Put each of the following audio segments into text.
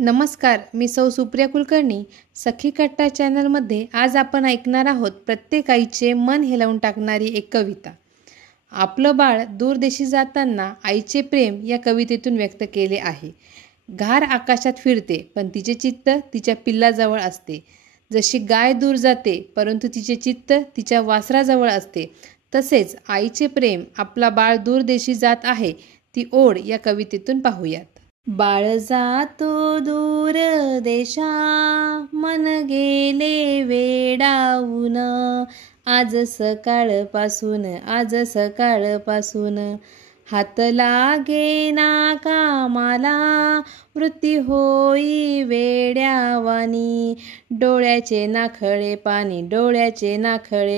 नमस्कार, मी सौ सुप्रिया कुलकर्णी. सखी कट्टा चॅनलमध्ये आज आपण ऐकणार आहोत प्रत्येक आईचे मन हेलावून टाकणारी एक कविता. आपलं बाळ दूरदेशी जाताना आईचे प्रेम या कवितेतून व्यक्त केले आहे. घार आकाशात फिरते पण तिचे चित्त तिच्या पिल्लाजवळ असते. जशी गाय दूर जाते परंतु तिचे चित्त तिच्या वासराजवळ असते, तसेच आईचे प्रेम आपला बाळ दूरदेशी जात आहे ती ओढ या कवितेतून पाहूयात. बाळ जातो दूर देशा, मन गेले वेडावून. आज सकाळपासून हात लागेना कामाला, वृत्ती होई वेड्यावानी. डोळ्याचे नाखळे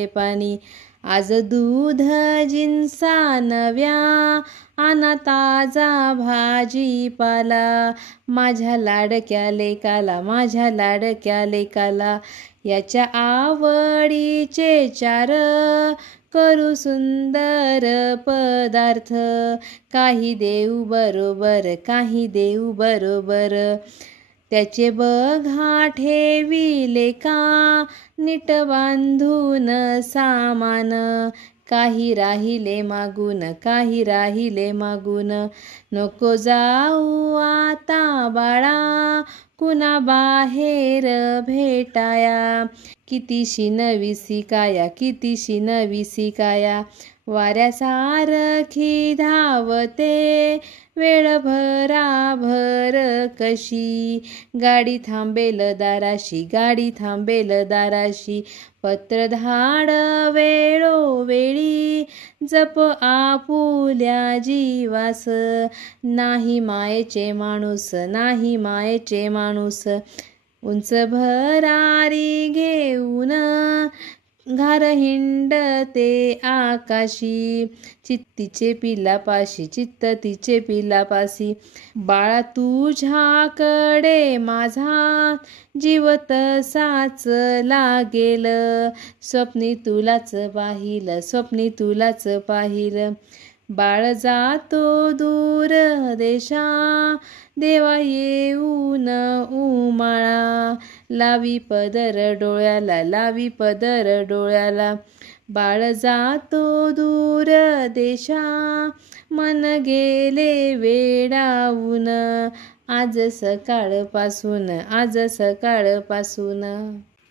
पाणी. आज दूध जिन्सा नव्या, आना ताजा भाजीपाला. माझ्या लाडक्या लेकाला याच्या आवडीचे चार, करू सुंदर पदार्थ. काही देऊ बरोबर, त्याचे बघा ठेविले का नीट बांधून सामान. काही राहिले मागून, नको जाऊ आता बाळा कुणा बाहेर भेटाया. कितीशी नवी शिकाया, वाऱ्यासारखी धावते वेळ भराभर कशी. गाडी थांबेल दाराशी, पत्रधाड वेळोवेळी. जप आपुल्या जीवास, नाही मायेचे माणूस. उंच भरारी घेऊन घार हिंडते आकाशी. चित्त तिचे पिलापाशी. बाळा तुझ्याकडे माझा जीव तसाच लागेल. स्वप्नी तुलाच पाहिल. बाळ जातो दूर देशा, देवा येऊन उमाळा. लावी पदर डोळ्याला. बाळ जातो दूर देशा, मन गेले वेडावून. आज सकाळपासून.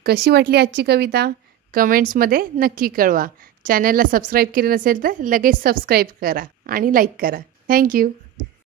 कशी वाटली आजची कविता? कमेंट्समध्ये नक्की कळवा. चॅनलला सबस्क्राईब केले नसेल तर लगेच सबस्क्राईब करा आणि लाईक करा. थँक्यू.